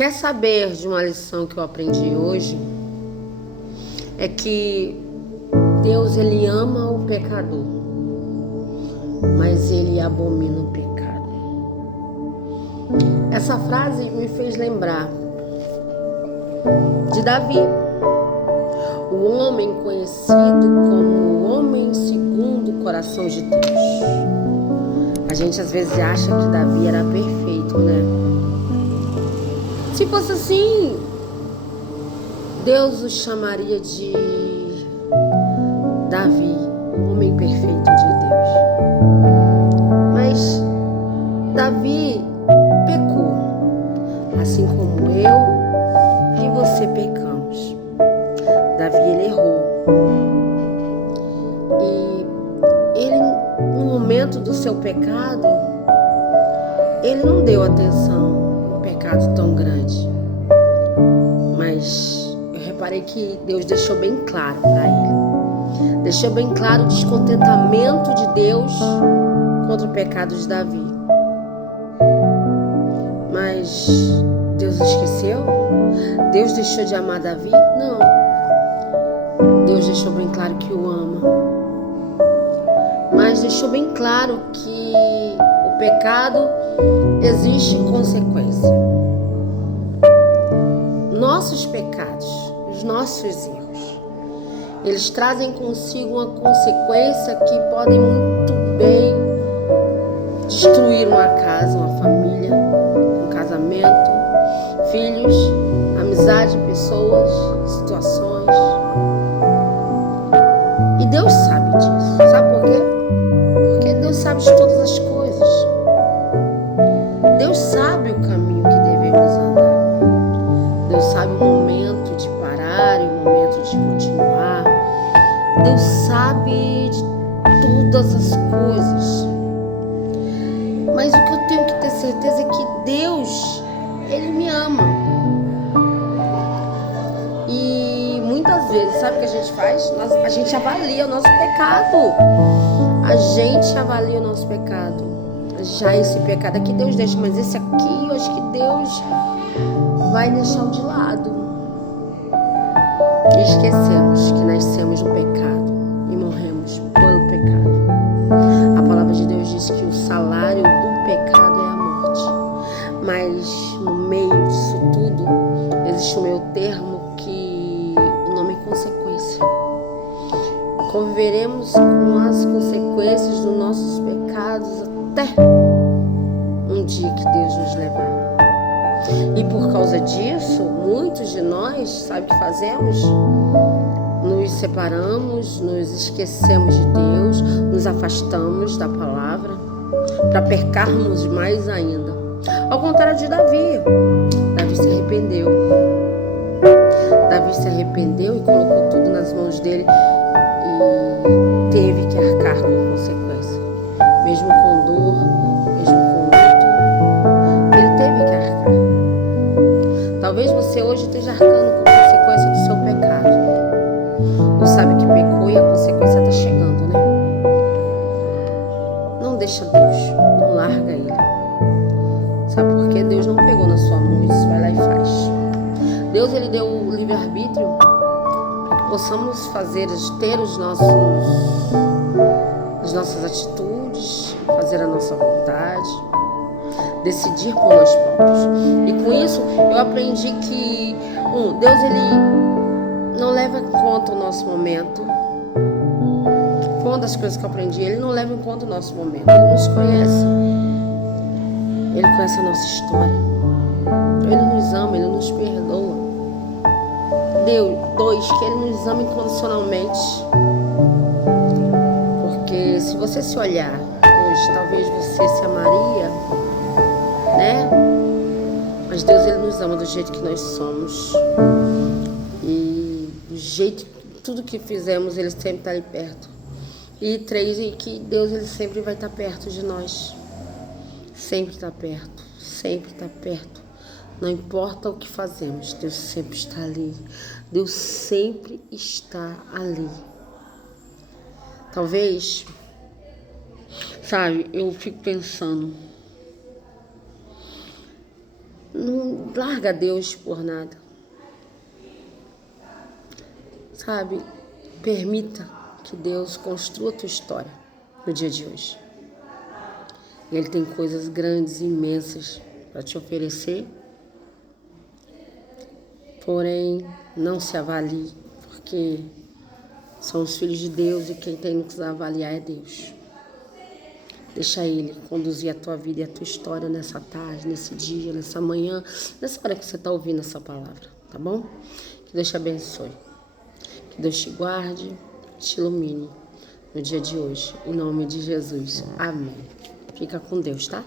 Quer saber de uma lição que eu aprendi hoje? É que Deus, ele ama o pecador, mas ele abomina o pecado. Essa frase me fez lembrar de Davi, o homem conhecido como o homem segundo o coração de Deus. A gente às vezes acha que Davi era perfeito, né? Se fosse assim, Deus o chamaria de Davi, o homem perfeito de Deus. Mas Davi pecou, assim como eu e você pecamos. Davi, ele errou. E ele, no momento do seu pecado, ele não deu atenção a um pecado tão grande. Mas eu reparei que Deus deixou bem claro para ele. Deixou bem claro o descontentamento de Deus contra o pecado de Davi. Mas Deus esqueceu? Deus deixou de amar Davi? Não. Deus deixou bem claro que o ama. Mas deixou bem claro que o pecado existe consequência. Nossos pecados, os nossos erros, eles trazem consigo uma consequência que pode muito bem destruir uma casa, uma família, um casamento, filhos, amizade, pessoas, situações. E Deus sabe disso. Sabe por quê? Porque Deus sabe de todas as coisas. Deus sabe o caminho que devemos andar. Deus sabe o momento de parar e o momento de continuar. Deus sabe de todas as coisas. Mas o que eu tenho que ter certeza é que Deus, ele me ama. E muitas vezes, sabe o que a gente faz? A gente avalia o nosso pecado. A gente avalia o nosso pecado. Já esse pecado aqui Deus deixa, mas esse aqui eu acho que Deus vai deixar de lado. E esquecemos que nascemos no pecado e morremos pelo pecado. A palavra de Deus diz que o salário do pecado é a morte. Mas no meio disso tudo existe um meio termo que o nome é consequência. Conviveremos com as consequências dos nossos pecados até um dia que Deus nos levar. E por causa disso, muitos de nós, sabe o que fazemos? Nos separamos, nos esquecemos de Deus, nos afastamos da palavra para pecarmos mais ainda. Ao contrário de Davi. Davi se arrependeu. Davi se arrependeu e colocou tudo nas mãos dele e teve que arcar com a consequência. Mesmo com dor, mesmo com luto, ele teve que arcar. Talvez você hoje esteja arcando com a consequência do seu pecado. Ou sabe que pecou e a consequência está chegando, né? Não deixa Deus, não larga Ele. Sabe por quê? Deus não pegou na sua mão, isso vai lá e faz. Deus, ele deu o livre-arbítrio para que possamos ter as nossas atitudes, fazer a nossa vontade, decidir por nós próprios. E com isso eu aprendi que Deus, ele não leva em conta o nosso momento. Foi uma das coisas que eu aprendi. Ele não leva em conta o nosso momento. Ele nos conhece. Ele conhece a nossa história. Ele nos ama, ele nos perdoa. Dois, que ele nos ama incondicionalmente. Porque se você se olhar hoje, talvez você se amaria, né? Mas Deus, ele nos ama do jeito que nós somos. E do jeito que tudo que fizemos, ele sempre está ali perto. E três, e que Deus, ele sempre vai estar perto de nós. Sempre está perto, sempre está perto. Não importa o que fazemos, Deus sempre está ali. Deus sempre está ali. Talvez, sabe, eu fico pensando, Não larga Deus por nada. Sabe? Permita que Deus construa a tua história no dia de hoje. Ele tem coisas grandes, imensas para te oferecer. Porém, não se avalie, porque são os filhos de Deus e quem tem que avaliar é Deus. Deixa Ele conduzir a tua vida e a tua história nessa tarde, nesse dia, nessa manhã, nessa hora que você está ouvindo essa palavra, tá bom? Que Deus te abençoe. Que Deus te guarde, te ilumine no dia de hoje. Em nome de Jesus. Amém. Fica com Deus, tá?